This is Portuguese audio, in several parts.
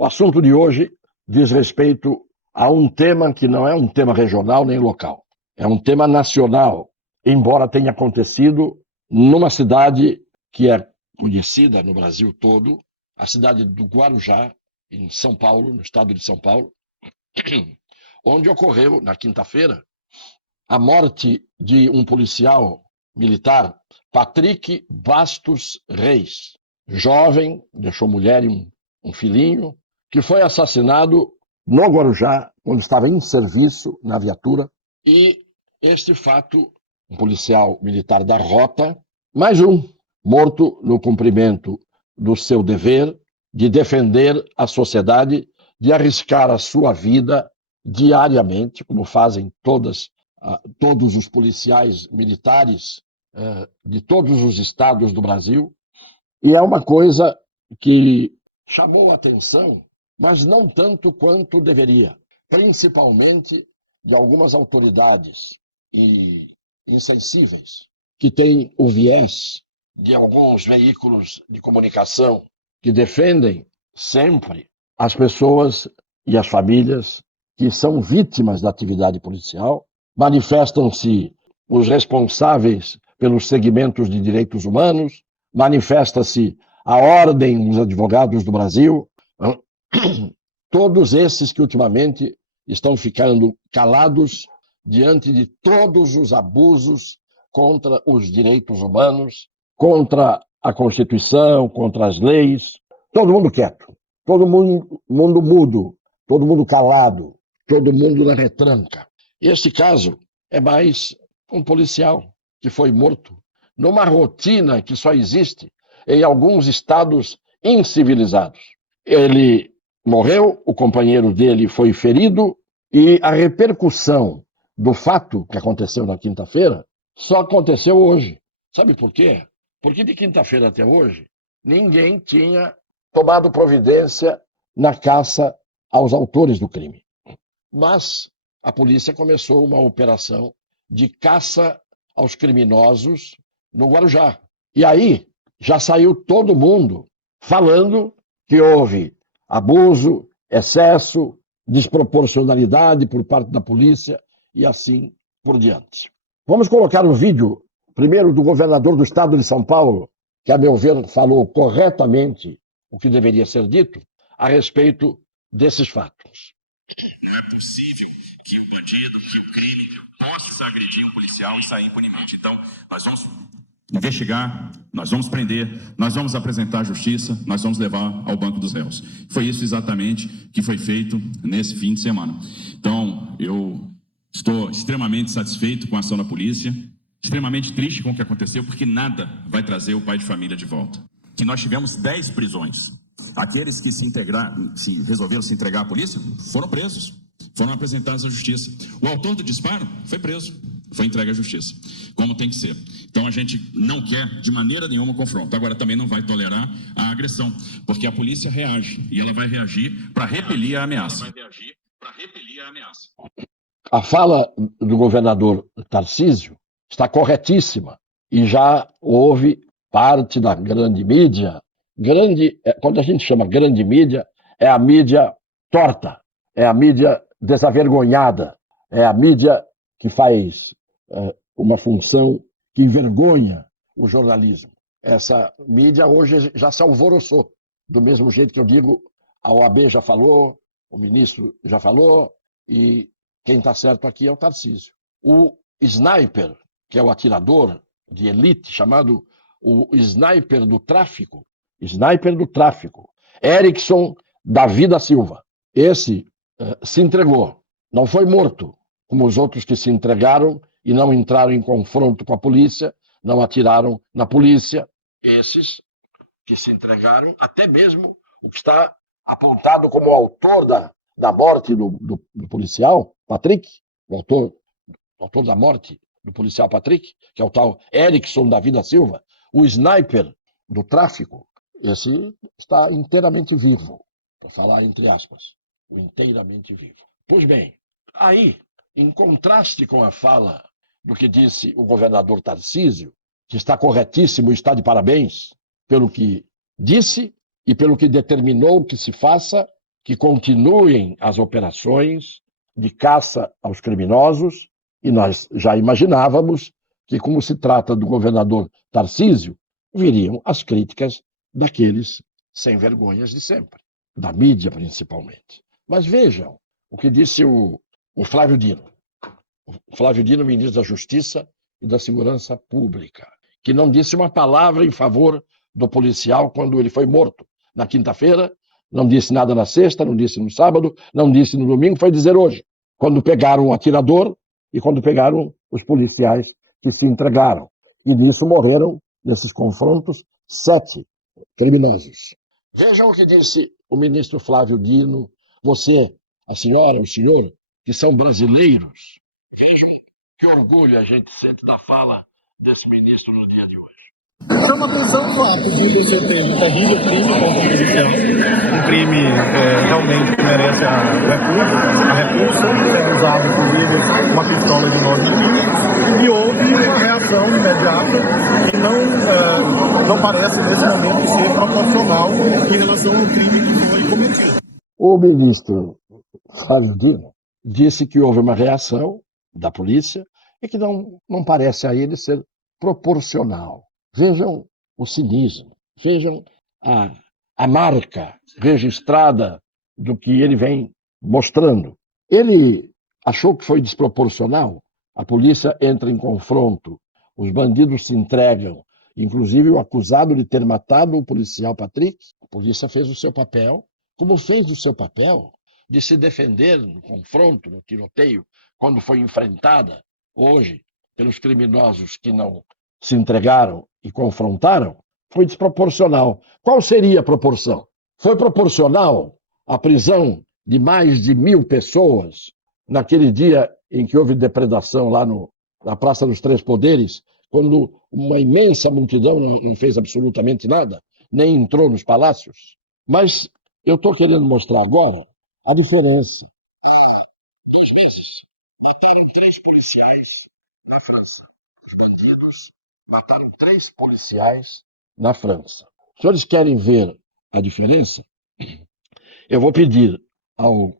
O assunto de hoje diz respeito a um tema que não é um tema regional nem local. É um tema nacional, embora tenha acontecido numa cidade que é conhecida no Brasil todo, a cidade do Guarujá, em São Paulo, no estado de São Paulo, onde ocorreu, na quinta-feira, a morte de um policial militar, Patrick Bastos Reis, jovem, deixou mulher e um filhinho, que foi assassinado no Guarujá, quando estava em serviço na viatura. E este fato, um policial militar da Rota, mais um, morto no cumprimento do seu dever de defender a sociedade, de arriscar a sua vida diariamente, como fazem todos os policiais militares de todos os estados do Brasil. E é uma coisa que chamou a atenção, mas não tanto quanto deveria, principalmente de algumas autoridades insensíveis, que têm o viés de alguns veículos de comunicação que defendem sempre as pessoas e as famílias que são vítimas da atividade policial. Manifestam-se os responsáveis pelos segmentos de direitos humanos, manifesta-se a Ordem dos Advogados do Brasil, todos esses que ultimamente estão ficando calados diante de todos os abusos contra os direitos humanos, contra a Constituição, contra as leis. Todo mundo quieto, todo mundo mudo, todo mundo calado, todo mundo na retranca. Este caso é mais um policial que foi morto numa rotina que só existe em alguns estados incivilizados. Ele morreu, o companheiro dele foi ferido e a repercussão do fato que aconteceu na quinta-feira só aconteceu hoje. Sabe por quê? Porque de quinta-feira até hoje, ninguém tinha tomado providência na caça aos autores do crime. Mas a polícia começou uma operação de caça aos criminosos no Guarujá. E aí já saiu todo mundo falando que houve abuso, excesso, desproporcionalidade por parte da polícia e assim por diante. Vamos colocar um vídeo, primeiro do governador do estado de São Paulo, que, a meu ver, falou corretamente o que deveria ser dito a respeito desses fatos. Não é possível que o bandido, que o crime possa agredir um policial e sair impunemente. Então, nós vamos investigar, nós vamos prender, nós vamos apresentar à justiça, nós vamos levar ao banco dos réus. Foi isso exatamente que foi feito nesse fim de semana. Então, eu estou extremamente satisfeito com a ação da polícia, extremamente triste com o que aconteceu, porque nada vai trazer o pai de família de volta. Que nós tivemos 10 prisões. Aqueles que resolveram se entregar à polícia foram presos, foram apresentados à justiça. O autor do disparo foi preso, foi entregue à justiça, como tem que ser. Então a gente não quer de maneira nenhuma confronto. Agora também não vai tolerar a agressão, porque a polícia reage e ela vai reagir para repelir a ameaça. A fala do governador Tarcísio está corretíssima e já houve parte da grande mídia. Quando a gente chama grande mídia, é a mídia torta, é a mídia desavergonhada, é a mídia que faz uma função que envergonha o jornalismo. Essa mídia hoje já se alvoroçou, do mesmo jeito que eu digo, a OAB já falou, o ministro já falou, e quem está certo aqui é o Tarcísio. O sniper, que é o atirador de elite, chamado o sniper do tráfico, Erickson Davi da Silva. Esse se entregou, não foi morto, como os outros que se entregaram e não entraram em confronto com a polícia, não atiraram na polícia. Esses que se entregaram, até mesmo o que está apontado como autor da morte do policial, Patrick, o autor da morte do policial Patrick, que é o tal Erickson Davi da Silva, o sniper do tráfico, esse está inteiramente vivo, para falar entre aspas, inteiramente vivo. Pois bem, aí, em contraste com a fala do que disse o governador Tarcísio, que está corretíssimo e está de parabéns pelo que disse e pelo que determinou que se faça, que continuem as operações de caça aos criminosos, e nós já imaginávamos que, como se trata do governador Tarcísio, viriam as críticas daqueles sem vergonhas de sempre, da mídia principalmente. Mas vejam o que disse o Flávio Dino. O Flávio Dino, ministro da Justiça e da Segurança Pública, que não disse uma palavra em favor do policial quando ele foi morto na quinta-feira, não disse nada na sexta, não disse no sábado, não disse no domingo, foi dizer hoje, quando pegaram o atirador e quando pegaram os policiais que se entregaram. E nisso morreram, nesses confrontos, 7 criminosos. Vejam o que disse o ministro Flávio Dino, você, a senhora, o senhor, que são brasileiros. Que orgulho a gente sente da fala desse ministro no dia de hoje. Chama atenção o fato de você ter um terrível crime contra um policial, um crime realmente que merece a repulsa, sendo usado inclusive uma pistola de 9mm, e houve uma reação imediata que não parece nesse momento ser proporcional em relação ao crime que foi cometido. O ministro Flávio Dino disse que houve uma reação da polícia e que não parece a ele ser proporcional. Vejam o cinismo, vejam a marca registrada do que ele vem mostrando. Ele achou que foi desproporcional. A polícia entra em confronto, os bandidos se entregam, inclusive o acusado de ter matado o policial Patrick. A polícia fez o seu papel, como fez o seu papel de se defender no confronto, no tiroteio, quando foi enfrentada hoje pelos criminosos que não se entregaram e confrontaram, foi desproporcional. Qual seria a proporção? Foi proporcional à prisão de mais de 1.000 pessoas naquele dia em que houve depredação lá na Praça dos Três Poderes, quando uma imensa multidão não fez absolutamente nada, nem entrou nos palácios? Mas eu estou querendo mostrar agora a diferença. 2 meses, mataram 3 policiais na França. Os bandidos mataram 3 policiais na França. Se senhores querem ver a diferença, eu vou pedir ao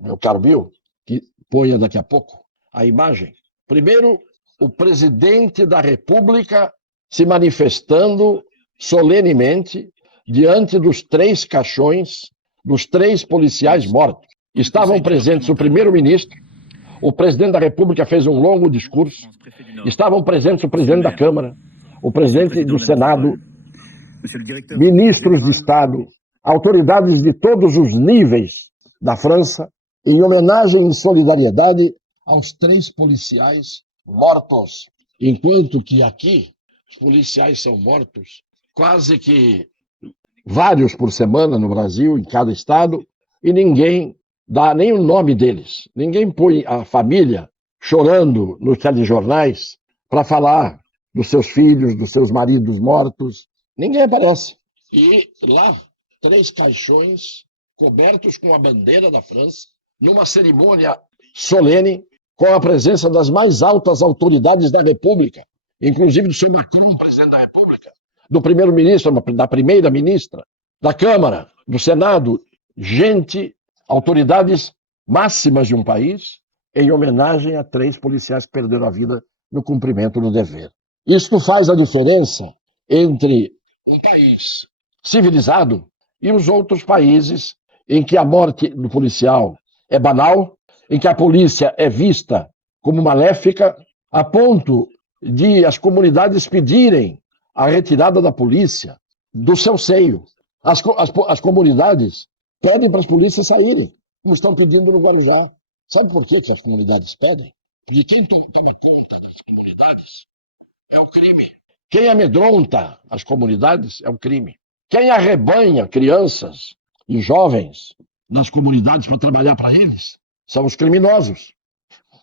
meu caro Bill que ponha daqui a pouco a imagem. Primeiro, o presidente da República se manifestando solenemente diante dos 3 caixões dos 3 policiais mortos. Estavam presentes o primeiro-ministro, o presidente da República fez um longo discurso, estavam presentes o presidente da Câmara, o presidente do Senado, ministros de Estado, autoridades de todos os níveis da França, em homenagem e solidariedade aos 3 policiais mortos. Enquanto que aqui, os policiais são mortos quase que vários por semana no Brasil, em cada estado, e ninguém dá nem o nome deles. Ninguém põe a família chorando nos telejornais para falar dos seus filhos, dos seus maridos mortos. Ninguém aparece. E lá, 3 caixões cobertos com a bandeira da França, numa cerimônia solene, com a presença das mais altas autoridades da República, inclusive do seu Macron, presidente da República, do primeiro-ministro, da primeira-ministra, da Câmara, do Senado, gente, autoridades máximas de um país, em homenagem a 3 policiais que perderam a vida no cumprimento do dever. Isto faz a diferença entre um país civilizado e os outros países em que a morte do policial é banal, em que a polícia é vista como maléfica, a ponto de as comunidades pedirem a retirada da polícia do seu seio. As comunidades pedem para as polícias saírem, como estão pedindo no Guarujá. Sabe por que as comunidades pedem? Porque quem toma conta das comunidades é o crime. Quem amedronta as comunidades é o crime. Quem arrebanha crianças e jovens nas comunidades para trabalhar para eles são os criminosos.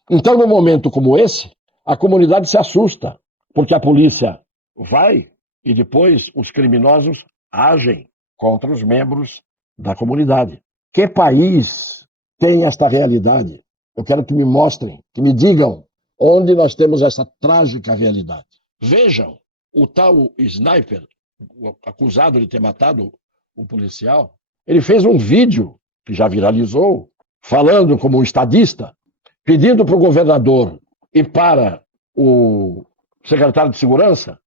Então, num momento como esse, a comunidade se assusta, porque a polícia vai e depois os criminosos agem contra os membros da comunidade. Que país tem esta realidade? Eu quero que me mostrem, que me digam onde nós temos essa trágica realidade. Vejam, o tal sniper, o acusado de ter matado o policial, Ele fez um vídeo, que já viralizou, falando como um estadista, pedindo para o governador e para o secretário de Segurança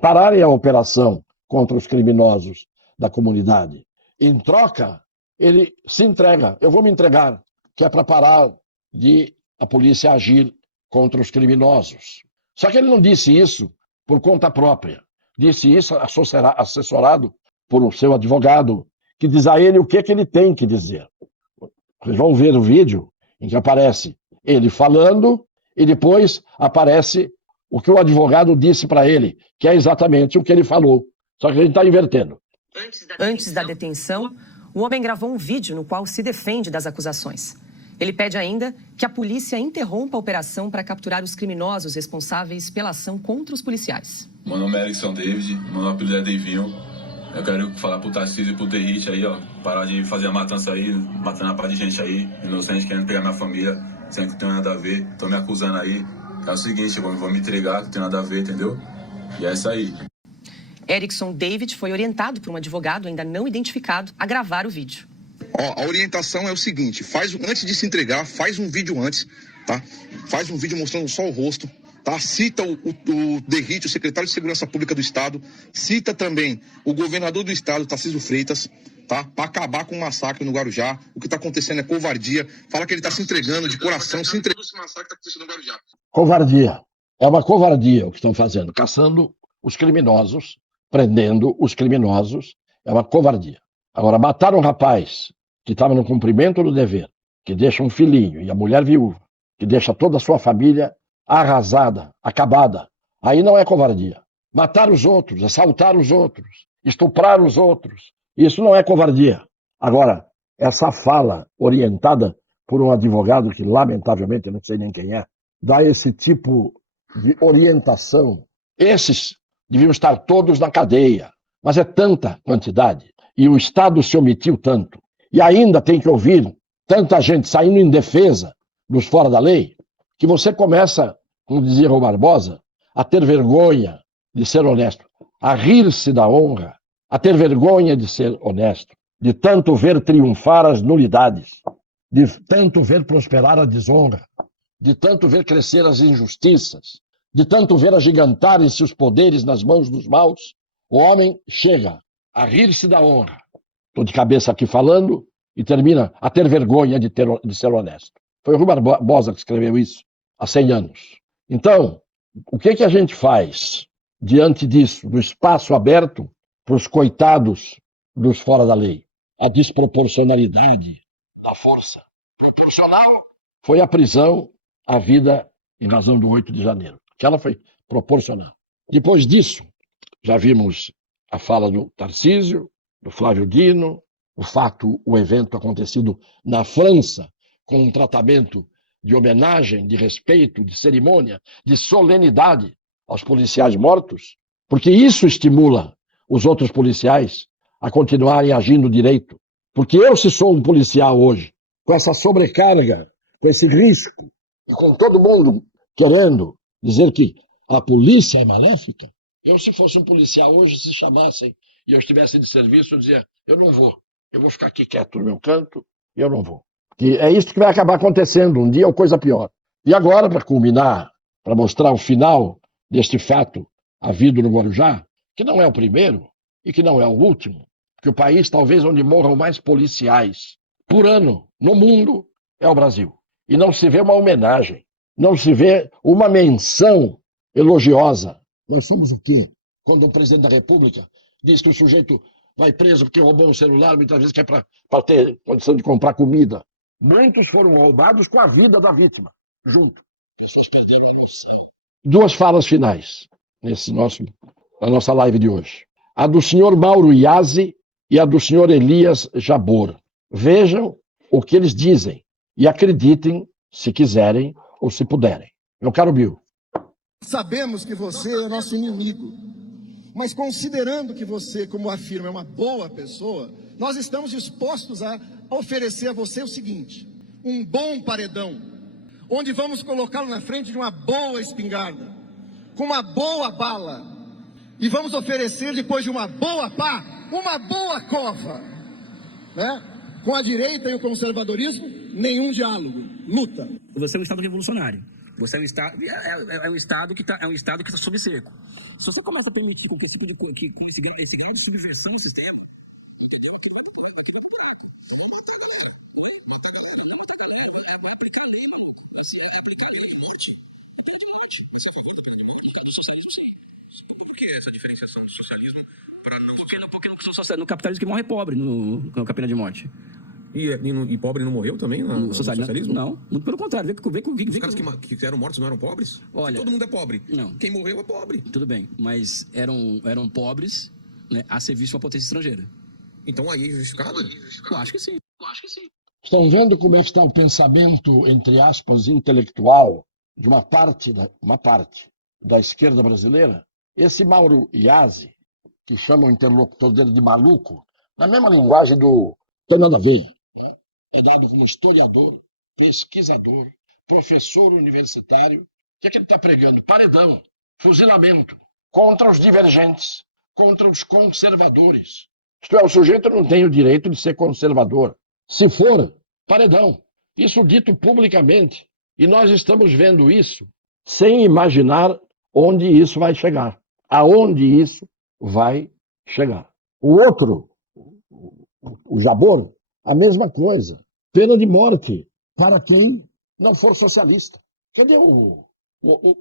pararem a operação contra os criminosos da comunidade. Em troca, ele se entrega. Eu vou me entregar, que é para parar de a polícia agir contra os criminosos. Só que ele não disse isso por conta própria. Disse isso assessorado por o seu advogado, que diz a ele o que ele tem que dizer. Vocês vão ver o vídeo em que aparece ele falando e depois aparece o que o advogado disse para ele, que é exatamente o que ele falou. Só que a gente está invertendo. Antes da detenção, o homem gravou um vídeo no qual se defende das acusações. Ele pede ainda que a polícia interrompa a operação para capturar os criminosos responsáveis pela ação contra os policiais. Meu nome é Erickson David, meu apelido é Davinho. Eu quero falar pro Tarcísio e pro Derrite aí, ó, parar de fazer a matança aí, matando a paz de gente aí, inocente, querendo pegar minha família, sendo que não tem nada a ver, estão me acusando aí. É o seguinte, eu vou me entregar, que não tem nada a ver, entendeu? E é isso aí. Erickson David foi orientado por um advogado ainda não identificado a gravar o vídeo. Ó, a orientação é o seguinte, antes de se entregar, faz um vídeo antes, tá? Faz um vídeo mostrando só o rosto, tá? Cita o Derrite, o secretário de Segurança Pública do Estado, cita também o governador do Estado, Tarcísio Freitas, tá? Para acabar com o massacre no Guarujá. O que está acontecendo é covardia. Fala que ele está se entregando de coração, se entregando esse massacre que está acontecendo no Guarujá. Covardia. É uma covardia o que estão fazendo, caçando os criminosos, prendendo os criminosos. É uma covardia. Agora, matar um rapaz que estava no cumprimento do dever, que deixa um filhinho e a mulher viúva, que deixa toda a sua família arrasada, acabada, aí não é covardia. Matar os outros, assaltar os outros, estuprar os outros, isso não é covardia. Agora, essa fala orientada por um advogado que, lamentavelmente, eu não sei nem quem é, dá esse tipo de orientação. Esses deviam estar todos na cadeia, mas é tanta quantidade, e o Estado se omitiu tanto, e ainda tem que ouvir tanta gente saindo em defesa dos fora da lei, que você começa, como dizia Rui Barbosa, a ter vergonha de ser honesto, a rir-se da honra, a ter vergonha de ser honesto, de tanto ver triunfar as nulidades, de tanto ver prosperar a desonra, de tanto ver crescer as injustiças, de tanto ver agigantarem-se os poderes nas mãos dos maus. O homem chega a rir-se da honra. Estou de cabeça aqui falando e termina a ter vergonha de ser honesto. Foi o Rui Barbosa que escreveu isso há 100 anos. Então, o que a gente faz diante disso, do espaço aberto para os coitados dos fora da lei? A desproporcionalidade da força. Proporcional foi a prisão à vida em razão do 8 de janeiro. Aquela foi proporcional. Depois disso, já vimos a fala do Tarcísio, do Flávio Dino, o evento acontecido na França, com um tratamento de homenagem, de respeito, de cerimônia, de solenidade aos policiais mortos, porque isso estimula os outros policiais a continuarem agindo direito. Porque eu, se sou um policial hoje, com essa sobrecarga, com esse risco, e com todo mundo querendo dizer que a polícia é maléfica, eu, se fosse um policial hoje, se chamassem e eu estivesse de serviço, eu dizia, eu não vou ficar aqui quieto no meu canto, e eu não vou. Que é isso que vai acabar acontecendo um dia ou coisa pior. E agora, para culminar, para mostrar o final deste fato havido no Guarujá, que não é o primeiro e que não é o último, que o país talvez onde morram mais policiais por ano no mundo é o Brasil. E não se vê uma homenagem, não se vê uma menção elogiosa. Nós somos o quê? Quando o presidente da República diz que o sujeito vai preso porque roubou um celular, muitas vezes que é para ter condição de comprar comida. Muitos foram roubados com a vida da vítima, junto. Duas falas finais na nossa live de hoje. A do senhor Mauro Iazzi e a do senhor Elias Jabor. Vejam o que eles dizem e acreditem se quiserem ou se puderem. Meu caro Bill. Sabemos que você é nosso inimigo, mas considerando que você, como afirma, é uma boa pessoa, nós estamos dispostos a oferecer a você o seguinte: um bom paredão, onde vamos colocá-lo na frente de uma boa espingarda, com uma boa bala, e vamos oferecer, depois de uma boa pá, uma boa cova, né? Com a direita e o conservadorismo, nenhum diálogo, luta. Você é um Estado revolucionário. Você é um Estado, é um Estado que está sob cerco. Se você começa a permitir com que esse tipo de coisa, com esse grau de subversão do sistema, entendeu? É aplicar a lei, maluco. Assim, é aplicar a lei de morte. A pena de morte. Você vai fazer a pena de morte. No caso do socialismo, sim. Por que essa diferenciação do socialismo para não... Porque no capitalismo que morre pobre com a pena de morte. E pobre não morreu também no socialismo? Não, muito pelo contrário. Os caras que eram mortos não eram pobres? Olha, todo mundo é pobre. Não. Quem morreu é pobre. Tudo bem, mas eram pobres, né, a serviço de uma potência estrangeira. Então aí é justificado? Eu acho que sim. Estão vendo como é que está o pensamento, entre aspas, intelectual de uma parte da esquerda brasileira? Esse Mauro Iazzi, que chama o interlocutor dele de maluco, na mesma linguagem do... Não tem nada a ver. É dado como historiador, pesquisador, professor universitário. O que é que ele está pregando? Paredão, fuzilamento, contra os divergentes, contra os conservadores. Isto é, o sujeito não tem o direito de ser conservador. Se for, paredão. Isso dito publicamente. E nós estamos vendo isso sem imaginar onde isso vai chegar. Aonde isso vai chegar. O outro, o Jabor, a mesma coisa. Pena de morte para quem não for socialista. Cadê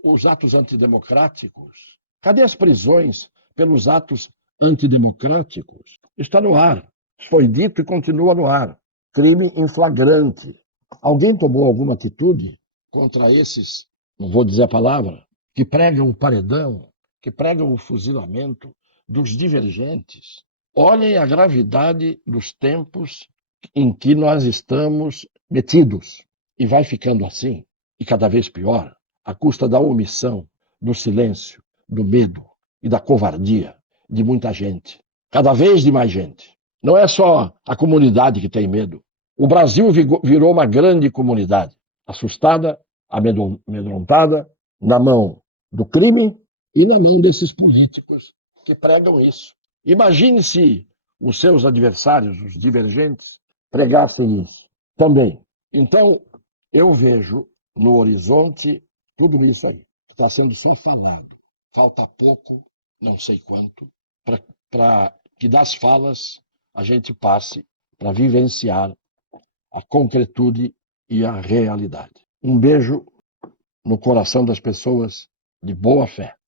os atos antidemocráticos? Cadê as prisões pelos atos antidemocráticos? Está no ar. Foi dito e continua no ar. Crime em flagrante. Alguém tomou alguma atitude contra esses, não vou dizer a palavra, que pregam o paredão, que pregam o fuzilamento dos divergentes? Olhem a gravidade dos tempos em que nós estamos metidos. E vai ficando assim, e cada vez pior, à custa da omissão, do silêncio, do medo e da covardia de muita gente. Cada vez de mais gente. Não é só a comunidade que tem medo. O Brasil virou uma grande comunidade, assustada, amedrontada, na mão do crime e na mão desses políticos que pregam isso. Imagine se os seus adversários, os divergentes, pregassem isso também. Então, eu vejo no horizonte tudo isso aí, que está sendo só falado. Falta pouco, não sei quanto, para que das falas a gente passe para vivenciar a concretude e a realidade. Um beijo no coração das pessoas de boa fé.